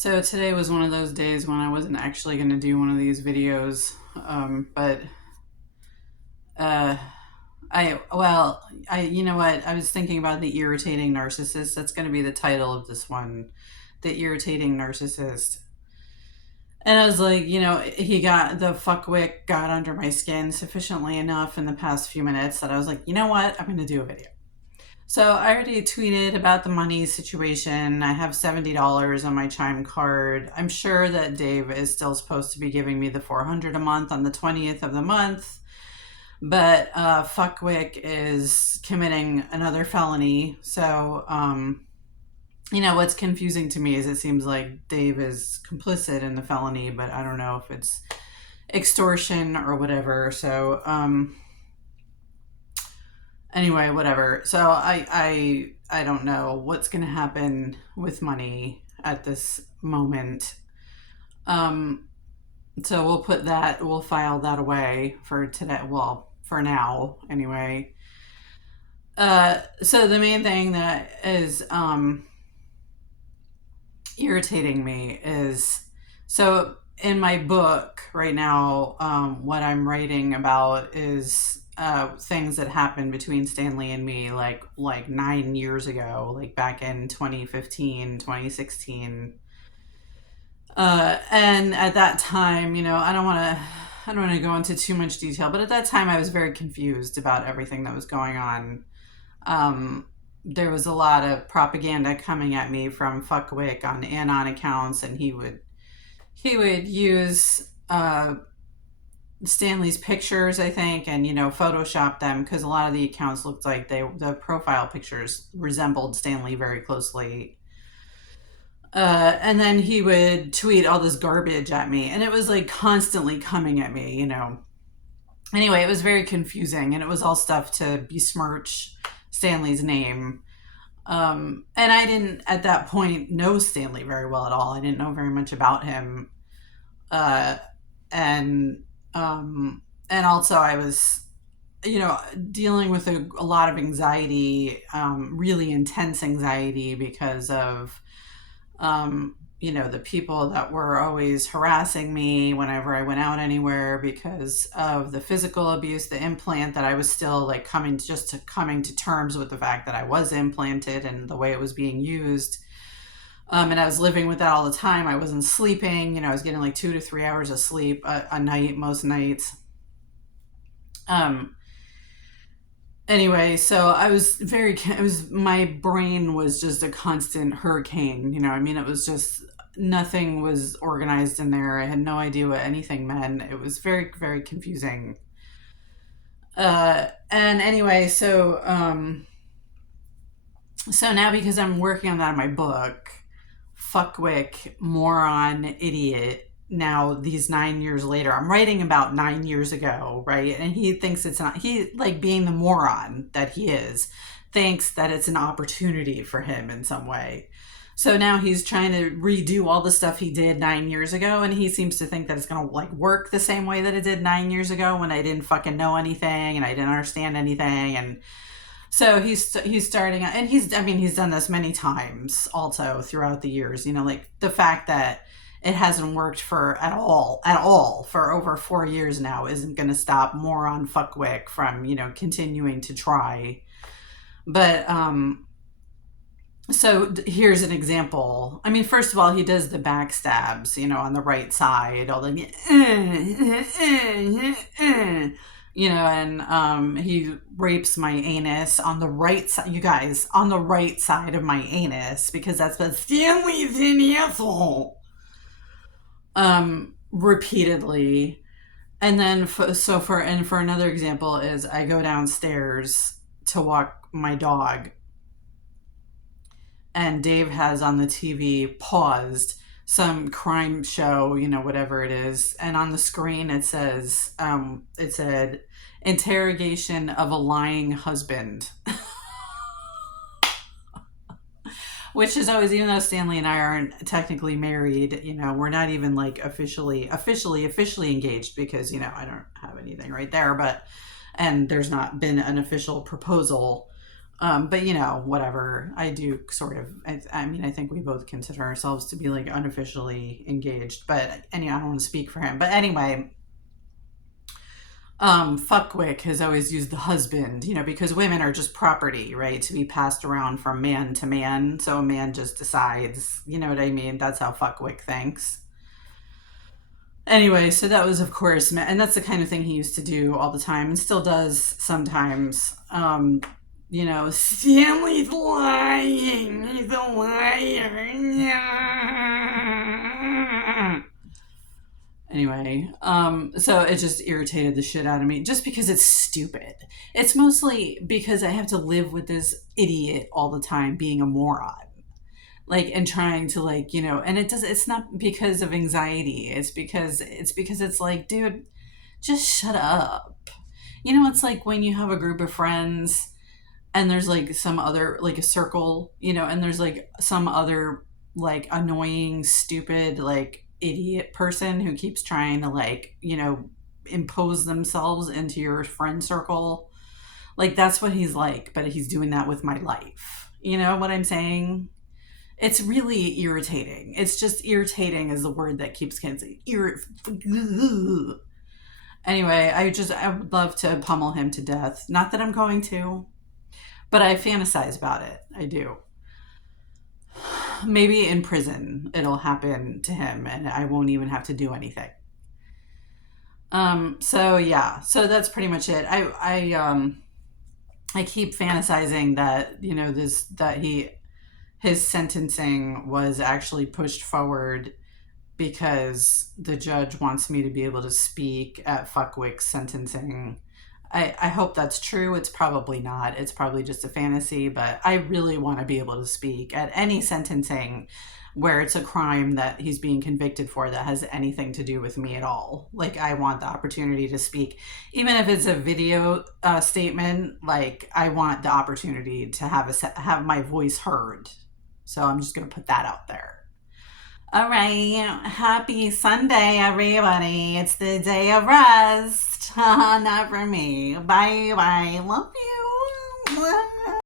So today was one of those days when I wasn't actually going to do one of these videos. But uh, you know what? I was thinking about the irritating narcissist. That's going to be the title of this one, the irritating narcissist. And I was like, the fuckwick got under my skin sufficiently enough in the past few minutes that I was like, you know what? I'm going to do a video. So I already tweeted about the money situation. I have $70 on my Chime card. I'm sure that Dave is still supposed to be giving me the $400 a month on the 20th of the month. But Fuckwick is committing another felony. So, what's confusing to me is it seems like Dave is complicit in the felony, but I don't know if it's extortion or whatever. So, anyway, whatever. So I don't know what's going to happen with money at this moment. Um, so we'll file that away for today. Well, for now, anyway. So the main thing that is irritating me is so in my book right now, what I'm writing about is things that happened between Stanley and me like 9 years ago, like back in 2015, 2016. And at that time, I don't want to go into too much detail, but at that time I was very confused about everything that was going on. Um, there was a lot of propaganda coming at me from Fuckwick on Anon accounts, and he would use Stanley's pictures, I think, and Photoshop them because a lot of the accounts looked like the profile pictures resembled Stanley very closely. And then he would tweet all this garbage at me, and it was like constantly coming at me. Anyway, it was very confusing, and it was all stuff to besmirch Stanley's name. And I didn't at that point know Stanley very well at all. I didn't know very much about him. Uh, and and also I was dealing with a lot of anxiety, really intense anxiety because of the people that were always harassing me whenever I went out anywhere because of the physical abuse, the implant that I was still like coming to terms with the fact that I was implanted and the way it was being used. And I was living with that all the time. I wasn't sleeping. I was getting like 2 to 3 hours of sleep a night, most nights. Um, anyway, so my brain was just a constant hurricane. It was just nothing was organized in there. I had no idea what anything meant. It was very, very confusing. And anyway, so now because I'm working on that in my book, fuckwick, moron, idiot. Now, these 9 years later, I'm writing about 9 years ago, right? And he thinks it's not, he, like being the moron that he is, thinks that it's an opportunity for him in some way. So now he's trying to redo all the stuff he did 9 years ago, and he seems to think that it's going to like work the same way that it did 9 years ago when I didn't fucking know anything and I didn't understand anything. And so he's starting, and he's done this many times also throughout the years. Like the fact that it hasn't worked for at all for over 4 years now isn't going to stop moron Fuckwick from continuing to try. But so here's an example. I mean, first of all, he does the backstabs, on the right side, all the and he rapes my anus on the right side, you guys, on the right side of my anus, because that's what Stanley's an asshole. Repeatedly. And then for another example is I go downstairs to walk my dog, and Dave has on the TV paused some crime show, whatever it is, and on the screen it said interrogation of a lying husband. Which is always, even though Stanley and I aren't technically married, we're not even like officially engaged because, I don't have anything right there, and there's not been an official proposal. But whatever. I do sort of. I mean, I think we both consider ourselves to be like unofficially engaged. But anyway, I don't want to speak for him. But anyway, Fuckwick has always used the husband, because women are just property, right, to be passed around from man to man. So a man just decides, you know what I mean? That's how Fuckwick thinks. Anyway, so that was, of course, and that's the kind of thing he used to do all the time and still does sometimes. Stanley's lying. He's a liar. Anyway, so it just irritated the shit out of me just because it's stupid. It's mostly because I have to live with this idiot all the time being a moron. Like, and trying to, like, and it's not because of anxiety. It's because it's like, dude, just shut up. It's like when you have a group of friends and there's like some other, like a circle, and there's like some other like annoying, stupid, like idiot person who keeps trying to, like, impose themselves into your friend circle. Like, that's what he's like, but he's doing that with my life. You know what I'm saying? It's really irritating. It's just irritating is the word that keeps getting anyway, I would love to pummel him to death. Not that I'm going to, but I fantasize about it. I do. Maybe in prison it'll happen to him and I won't even have to do anything. So yeah, so that's pretty much it. I keep fantasizing that, his sentencing was actually pushed forward because the judge wants me to be able to speak at Fuckwick's sentencing. I hope that's true. It's probably not. It's probably just a fantasy, but I really want to be able to speak at any sentencing where it's a crime that he's being convicted for that has anything to do with me at all. Like, I want the opportunity to speak. Even if it's a video statement, like, I want the opportunity to have my voice heard. So I'm just going to put that out there. All right. Happy Sunday, everybody. It's the day of rest. Not for me. Bye bye. Love you.